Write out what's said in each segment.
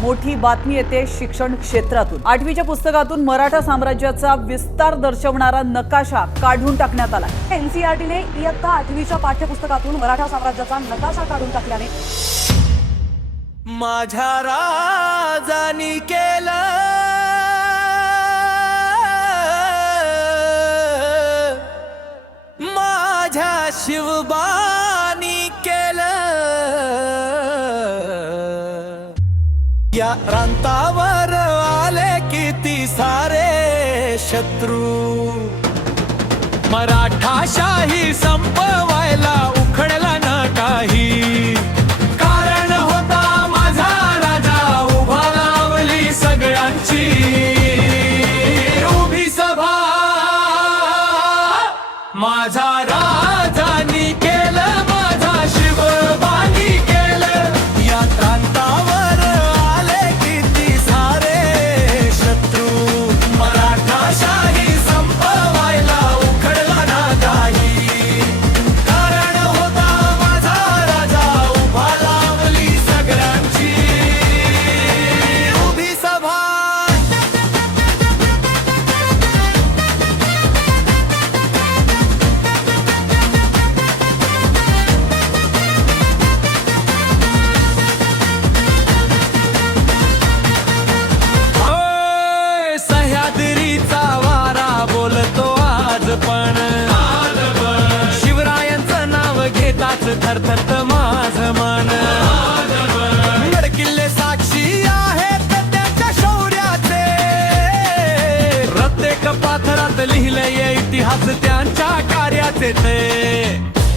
मोठी बातमी येते शिक्षण क्षेत्रातून। 8वीच्या पुस्तकातून मराठा साम्राज्याचा विस्तार दर्शवणारा नकाशा काढून टाकण्यात आला। एनसीईआरटीने इयत्ता 8वीच्या पाठ्यपुस्तकातून मराठा साम्राज्याचा नकाशा काढून टाकल्याने माझ्या राजानी केलं माझ्या शिवबानी केलं या प्रांतावर आले किती सारे शत्रू मराठा शाही संपवायला उखडला न काही कारण होता माझा राजा उभा लावली सगळ्यांची उभी सभा माझा राजानी केलं माझा शिवबानी केलं या प्रांतावर आले किती सारे शत्रू मराठा शाही संपवायला उखडला ना काही कारण होता माझा राजा उभा लावली सगळ्यांची उभी सभा सह्याद्रीचा वारा बोलतो आज पण शिवरायांचं नाव घेताच थरथरत माझं मन गडकिल्ले साक्षी आहेत त्याच्या शौर्याचे प्रत्येक पाथरात लिहिलंय इतिहास त्यांच्या कार्याचे ते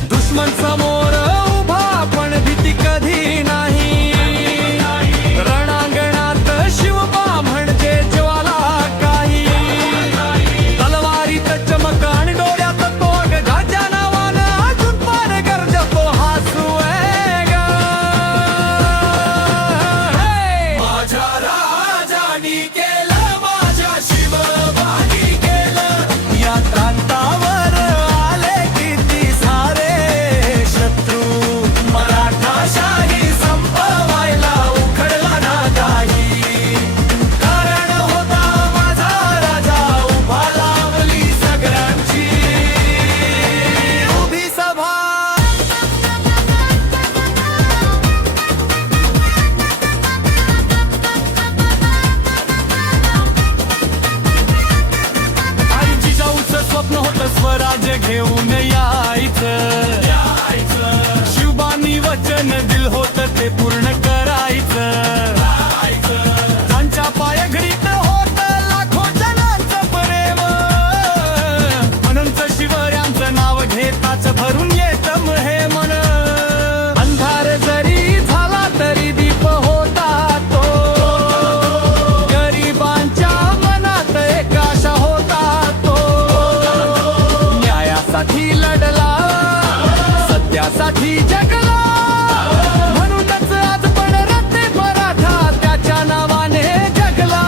दुश्मन समोर उभा पण भीती कधी नाही रणांगणात शिवबा म्हणजे ज्वाला काही तलवारीत चमक आणि डोळ्यात तोंड गाच्या नावानं अजून पार गरजतो हसू आहे ग माझ्या राजानी केलं माझ्या शिवबानी केलं या प्रांतावर आले किती सारे शत्रू मराठा शाही संपवायला उखडला ना काही कारण होता माझा राजा उभा लावली सगळ्यांची उभी सभा आई जिजाऊचं स्वप्न होतं स्वराज्य घेऊन यायचं शिवबानी वचन दिल होतं ते पूर्ण करायचं त्यांच्या पायघडीत होतं लाखो जणांचं प्रेम म्हणूनच शिवरायांचं नाव घेताच भरून येतं हे मन अंधार जरी झाला तरी दीप होता तो गरिबांच्या मनात एक आशा होता तो न्यायासाठी लढला सत्यासाठी जगला म्हणूनच आज पण रत्ते मराठा त्याच्या नावाने जगला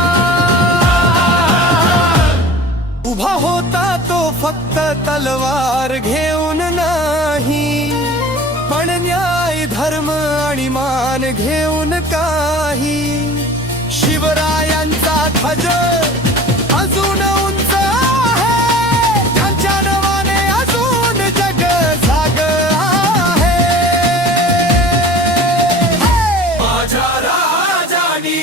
उभा होता तो फक्त तलवार घेऊन नाही पण न्याय धर्म आणि मान घेऊन काही शिवरायांचा ध्वज अजून उंच आहे त्यांच्या नावाने अजून जग जाग आहे माझ्या राजानी